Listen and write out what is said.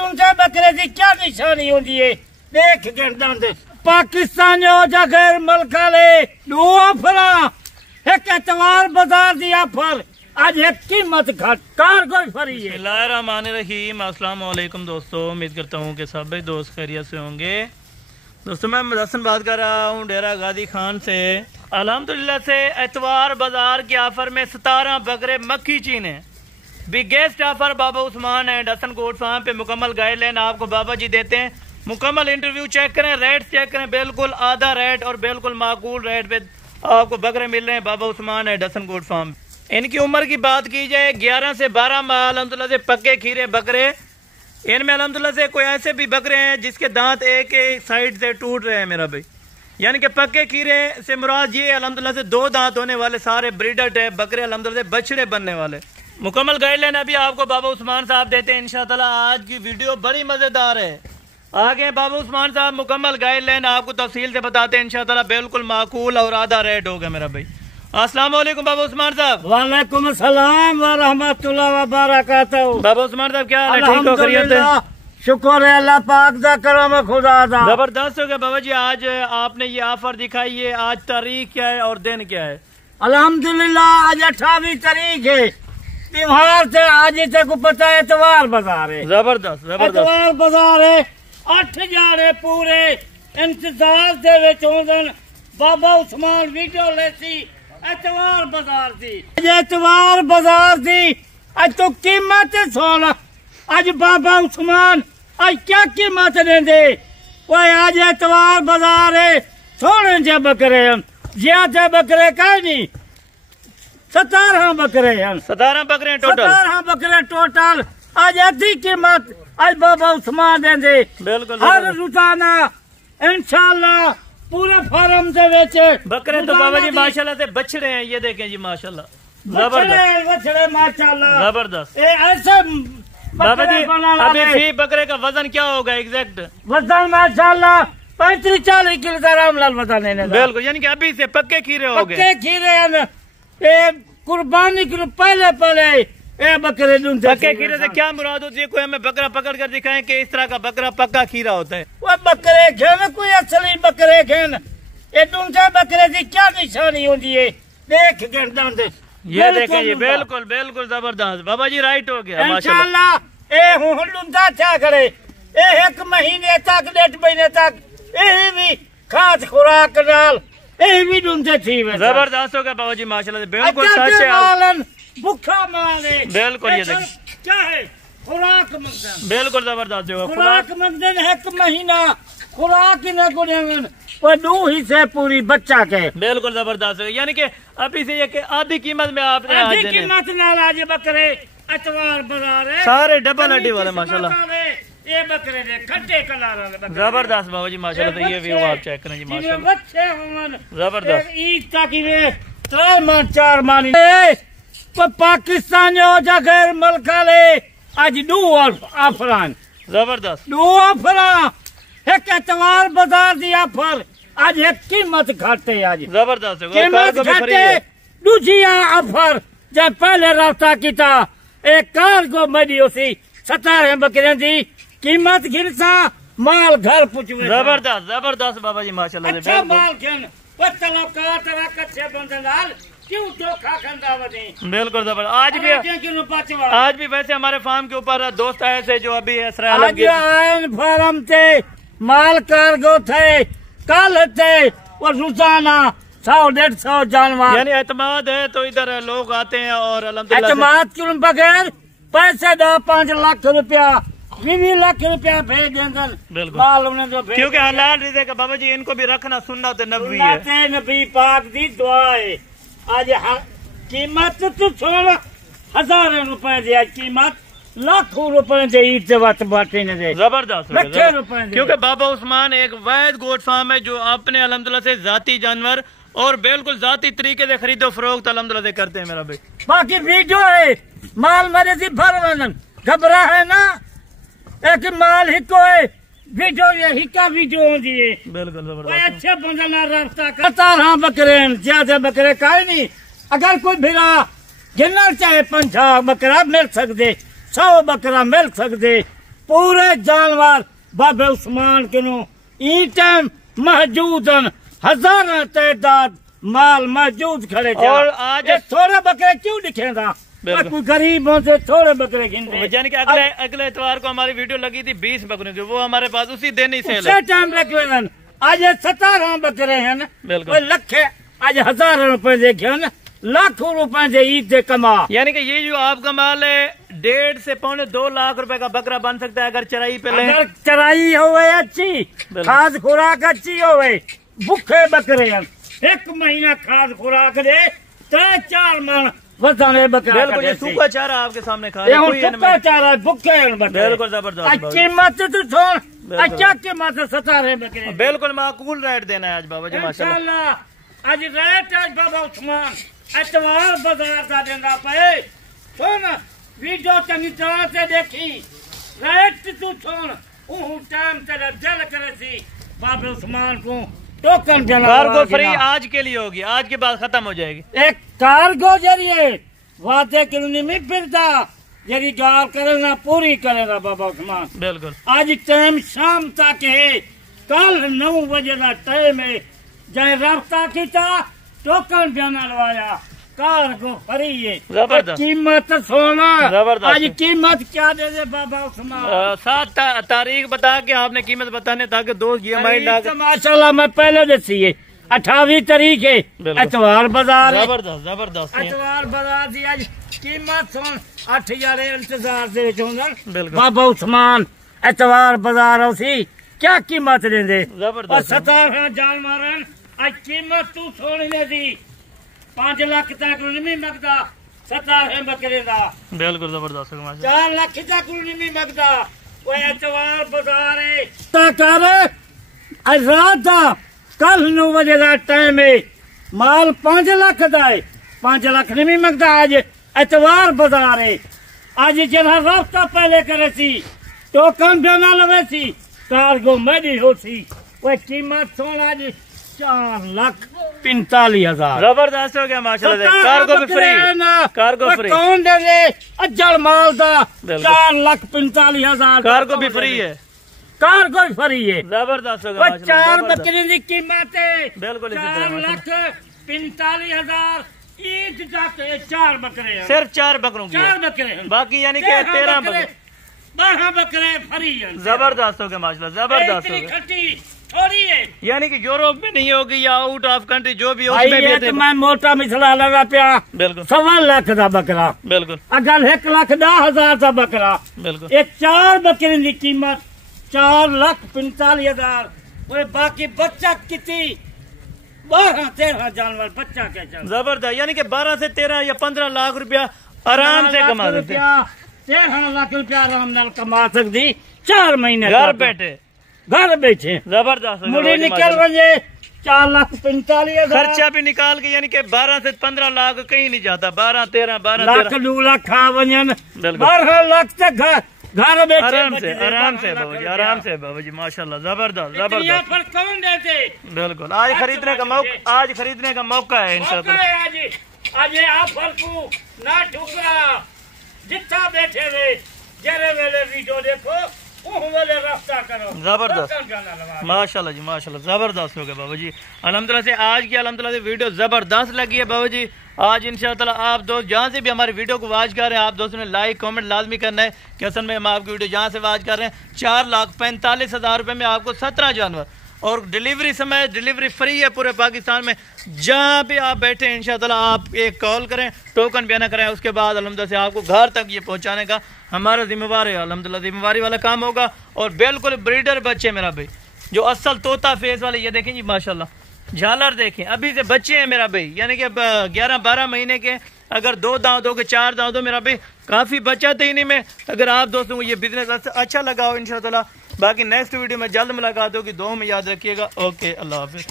दूसरे बकरे की क्या निशानी होती है देख गर्दन पाकिस्तान जा गैर मुल्क वाले दो ऑफर एक एतवार बाजार दी ऑफर आज एक कीमत घट कार कोई फरी है। बिस्मिल्लाहिर्रहमानिर्रहीम। अस्सलाम वालेकुम दोस्तों, उम्मीद करता हूँ कि सभी दोस्त खैरियत से होंगे। दोस्तों मैं मुदस्सन बात कर रहा हूँ डेरा गाजी खान से। अल्हम्दुलिल्लाह से एतवार बाजार के ऑफर में 17 बकरे मक्खी चीने बिगेस्ट ऑफर बाबा उस्मान है डसन गोट फार्म पे। मुकम्मल गाइडलाइन आपको बाबा जी देते हैं। मुकम्मल इंटरव्यू चेक करें, रेट चेक करें, बिल्कुल आधा रेट और बिल्कुल माकूल रेट पे आपको बकरे मिल रहे हैं। बाबा उस्मान है डसन गोट फार्म। इनकी उम्र की बात की जाए 11 से 12 माह अल्हम्दुलिल्लाह से पक्के खीरे बकरे। इनमें अल्हम्दुलिल्लाह से कोई ऐसे भी बकरे हैं जिसके दांत एक एक साइड से टूट रहे हैं मेरा भाई, यानी कि पक्के खीरे से मुराद ये अल्हम्दुलिल्लाह से 2 दांत होने वाले सारे ब्रीडर टाइप बकरे अल्हम्दुलिल्लाह से बछड़े बनने वाले। मुकम्मल गाइडलाइन अभी आपको बाबा उस्मान साहब देते हैं इंशाअल्लाह। आज की वीडियो बड़ी मजेदार है। आगे बाबा उस्मान साहब मुकम्मल गाइडलाइन आपको तफसील से बताते हैं इंशाअल्लाह। बिल्कुल माकूल और आधा रेट होगा मेरा भाई। अस्सलाम वालेकुम बाबा उस्मान साहब। वालेकुम अस्सलाम व रहमतुल्लाह व बरकातहू। बाबा उस्मान साहब क्या हाल है? ठीक हो, खैरियत है? शुक्र है अल्लाह पाक दा, करम है खुदा दा। जबरदस्त हो गया बाबा जी। आज आपने ये ऑफर दिखाई है, आज तारीख क्या है और दिन क्या है? अल्हम्दुलिल्लाह आज 28 तारीख है, त्योहार से आज तक को पता है एतवार बाजार है। जबरदस्त जबरदस्त एतवार बाजार है। 8 जाने पूरे इंतजार दे विच होंदन। बाबा उस्मान वीडियो लेसी एतवार बाजार थी, एतवार बाजार थी। आज तो कीमत सोना आज बाबा उस्मान आज क्या कीमत देंदे? वो आज एतवार बाजार है। सोने जे बकरे ज्यादा बकरे कहीं नहीं, 17 बकरे हैं। 17 बकरे टोटल। 17 बकरे टोटल आज आधी कीमत आज बाबा उस्मान देंदे। बिल्कुल हर रोजाना इंशाल्लाह पूरे फार्म से बेचे बकरे तो बाबा जी माशाल्लाह से बछड़े हैं। ये देखें जी माशाल्लाह जबरदस्त बछड़े माशाल्लाह जबरदस्त। ऐसे बाबा जी अभी फी बकरे का वजन क्या होगा एग्जैक्ट? वजन माशाल्लाह 35-40 किलो का रामलाल वजन है। बिल्कुल, यानी कि अभी से पक्के खीरे हो गए। पक्के खीरे कुर्बानी के पहले बकरे पक्के खीरे से क्या मुराद होती है? कोई हमें बकरा पकड़ कर दिखाएं कि इस तरह का बकरा पक्का खीरा होता है। वो बकरे खेन कोई असली बकरे खेन, ये दूसरे बकरे की क्या निशानी होती है देख गर्दन। ये देखें जी बिल्कुल बिल्कुल जबरदस्त। बाबा जी राइट हो गया माशाल्लाह। ए हुंडा क्या करे ए 1 महीने तक 1.5 महीने तक यही भी खाद खुराक नाल यही भी ढूंढते थी। जबरदस्त हो गया बाबा जी माशाल्लाह। बिल्कुल सच है, भूखा माल है। बिल्कुल ये देखिए क्या है खुराक मंगन। बिल्कुल जबरदस्त होगा खुराक मंगन 1 महीना खुराक ही न गुनेगन वो 2 हिस्से पूरी बच्चा के। बिल्कुल जबरदस्त होगा, यानी कि अभी से ये कि आधी कीमत में आप आधी कीमत नाल आज बकरे एतवार बाजार है। सारे डबल हड्डी वाले माशाल्लाह। ये बकरे दे खट्टे कलर वाले जबरदस्त बाबा जी माशाल्लाह। तो ये व्यू आप चेक करें जी माशाल्लाह बच्चे होवन जबरदस्त। ईद तक ये 3 मान 4 मान पाकिस्तान जा गैर मुल्क वाले आज 2 ऑफर जबरदस्त। 2 ऑफर एक एतवार बाजार दी ऑफर आज एक कीमत घटे आज जबरदस्त कीमत घटे। दूसरी ऑफर जब पहले रास्ता किया एक कार को मरी उसी 17 बकरियों की कीमत गिरसा माल घर पुचवे। जबरदस्त जबरदस्त बाबा जी माशाल्लाह। अच्छा माल खेन वो का तरह कच्चे बंदे नाल क्यों धोखा खंदा वदे। बिल्कुल जबरदस्त। आज भी वैसे हमारे फार्म के ऊपर दोस्त आए थे जो अभी फार्म थे माल कार्गो थे कल थे और रोजाना 100-150 जानवर, यानी एतमाद है तो इधर लोग आते हैं और अल्हम्दुलिल्लाह एतमाद क्यों बगैर पैसे 5 लाख रुपया 20 लाख रुपया भेज देंगे। बिल्कुल क्योंकि हलाल रिज़्क़ है बाबा जी, इनको भी रखना सुन्नत नबवी है। नबी पाक दी दुआ है। आज कीमत तो 16,000 रुपए दी, आज कीमत लाखों रुपए दे ईद से वक्त बाटे ने दे। जबरदस्त रुपए क्योंकि बाबा उस्मान एक वाहिद गोट फार्म है जो अपने अल्हम्दुलिल्लाह से जाती जानवर और बिल्कुल जाती तरीके से खरीदो फरोख्त अल्हम्दुलिल्लाह से करते हैं मेरा भाई। बाकी वीडियो है माल मेरे से भर घबरा है ना एक माल हिको है वीडियो ये हिका वीडियो होती है। बिल्कुल जबरदस्त। अच्छे बंदे ना रास्ता करता रहा बकरे ज्यादा बकरे काहे नहीं। अगर कोई भिरा गिनना चाहे 50 बकरा मिल सकते, 100 बकरा मिल सकते पूरे जानवर बाबे उस्मान के नो ई टाइम मौजूद हैं, हजारों तादाद माल मौजूद खड़े। और आज थोड़े बकरे क्यों दिखेगा? कोई गरीब हो से थोड़े बकरे गिनते। यानी कि अगले इतवार को हमारी वीडियो लगी थी 20 बकरों की, वो हमारे पास उसी दिन ही सेल है। टाइम रखे आज 17 बकरे हैं ना, बिल्कुल लखे आज हजारों रुपए देखे ना, लाखों रुपए से ईद से कमा। यानी कि ये जो आपका माल है 1.5 से पौने 2 लाख रुपए का बकरा बन सकता है अगर चराई पे ले। अगर चराई होवे अच्छी, खाद खुराक अच्छी होवे, भूखे बकरे हैं 1 महीना खाद खुराक दे 3-4 मन वजने बकरा। बिल्कुल ये सूखा चारा आपके सामने खा रहे हैं, सूखा चारा भूखे बकरे। बिल्कुल जबरदस्त कीमत तो छोड़, अच्छा कीमत 17 बकरे। बिल्कुल माकूल रेट देना है आज बाबा जी माशाल्लाह। आज रेट आज बाबा उस्मान एतवार बाजार का देना पे। सुन वीडियो चंगी तरह से देखी, रेट तू छोड़ टाइम तेरा दिल करे सी बाबा उस्मान को टोकन कार्गो फ्री आज के लिए होगी, आज के बाद खत्म हो जाएगी। एक कार्गो जरिए वादे के नहीं फिरता, जरी गाल करेगा पूरी करेगा बाबा उस्मान। बिल्कुल आज टाइम शाम तक है, कल 9 बजे का टाइम है। जाए रास्ता खींचा टोकन जाना लवाया, कार्गो फ्री है। जबरदस्त कीमत सोना जबरदस्त। आज कीमत क्या दे दे बाबा उस्मान? 7 तारीख बता के आपने कीमत बताने ताकि दोस्त EMI डाल। माशाल्लाह मैं पहले दसी है 28 तारीख है एतवार बाजार। जबरदस्त जबरदस्त एतवार बाजार दी आज कीमत सुन 8000 इंतजार दे बिल्कुल बाबा उस्मान एतवार बाजार उसी क्या कीमत देंगे? जबरदस्त 17 जान मारन आज कीमत तू सोने दी 5 लाख तक नहीं मंगता, 17 बकरे दा। बिल्कुल जबरदस्त 4 लाख तक नहीं मंगता। वो एतवार बाजार है कर आज रात दा, कल 9 बजे का टाइम है, माल 5 लाख का है, 5 लाख नहीं मंगता। आज एतवार बाजार है, आज जरा रास्ता पहले करे सी टोकन देना लवे सी कार्गो मेरी हो सी। वो कीमत सोना जी 4,45,000। जबरदस्त हो गया माशाल्लाह। कार्गो भी फ्री, कार्गो फ्री कौन दे दे अज्जल माल दा 4,45,000 कार्गो भी फ्री है, कार्गो फ्री है। जबरदस्त हो गया। 4 बकरे की कीमत है बिल्कुल 4,45,000। ईद जाते 4 बकरे हैं, सिर्फ 4 बकरों की 4 बकरे हैं, बाकी यानी कि 13 बकरे 12 बकरे फ्री हैं। जबरदस्त हो गया माशाल्लाह, जबरदस्त हो गया। थोड़ी है यानी कि यूरोप में नहीं होगी या आउट ऑफ कंट्री जो भी उसमें भी तो मैं मोटा मिसला लगा पिया। बिल्कुल 1.25 लाख का बकरा, बिल्कुल अगर 1,10,000 का बकरा, बिल्कुल ये 4 बकरे की कीमत 4,45,000। वो बाकी बच्चा कितनी 12-13 जानवर बच्चा के जबरदस्त। यानी कि 12 से 13 या 15 लाख रुपया आराम से कमा सकते, 13 लाख रुपया आराम नाल कमा सकती 4 महीने घर बैठे जबरदस्त। मुड़ी निकल बजे 4,45,000 खर्चा भी निकाल के, यानी कि 12 से 15 लाख कहीं नहीं जाता। 12-13 लाख 2 लाख खा वजन 12 लाख तक घर बैठे आराम से बाबू जी, आराम से बाबू जी माशाल्लाह। जबरदस्त जबरदस्त। पर कौन देते? बिल्कुल आज खरीदने का मौका, आज खरीदने का मौका है इंशाल्लाह। आज ऑफर को ना ठुकरा, जितना बैठे वे जरे वेले वीडियो देखो जबरदस्त माशाल्लाह जी माशाल्लाह, जबरदस्त हो गया बाबा जी। अल्हम्दुलिल्लाह से आज की अल्हम्दुलिल्लाह से वीडियो जबरदस्त लगी है बाबा जी। आज इंशाअल्लाह आप दोस्त जहाँ से भी हमारी वीडियो को वाच कर रहे हैं, आप दोस्तों ने लाइक कमेंट लाजमी करना है कि असल में हम आपकी वीडियो जहाँ से वाच कर रहे हैं 4,45,000 रुपये में आपको 17 जानवर और डिलीवरी समय डिलीवरी फ्री है पूरे पाकिस्तान में। जहाँ भी आप बैठे हैं इंशाअल्लाह आप एक कॉल करें, टोकन भी ना करें, उसके बाद अल्हम्दुलिल्लाह से आपको घर तक ये पहुँचाने का हमारा जिम्मेवार है। अल्हम्दुलिल्लाह जिम्मेवारी वाला काम होगा। और बिल्कुल ब्रीडर बच्चे मेरा भाई जो असल तोता फेस वाले, ये देखें जी माशाल्लाह, झालर देखें, अभी से बच्चे हैं मेरा भाई, यानी कि 11-12 महीने के। अगर 2 दांव दो के 4 दांव दो मेरा भाई काफ़ी बचा थे इन्हीं में। अगर आप दोस्तों को ये बिजनेस अच्छा लगा हो इंशाअल्लाह, बाकी नेक्स्ट वीडियो में जल्द मुलाकात होगी। दुआ में याद रखिएगा। ओके, अल्लाह हाफिज़।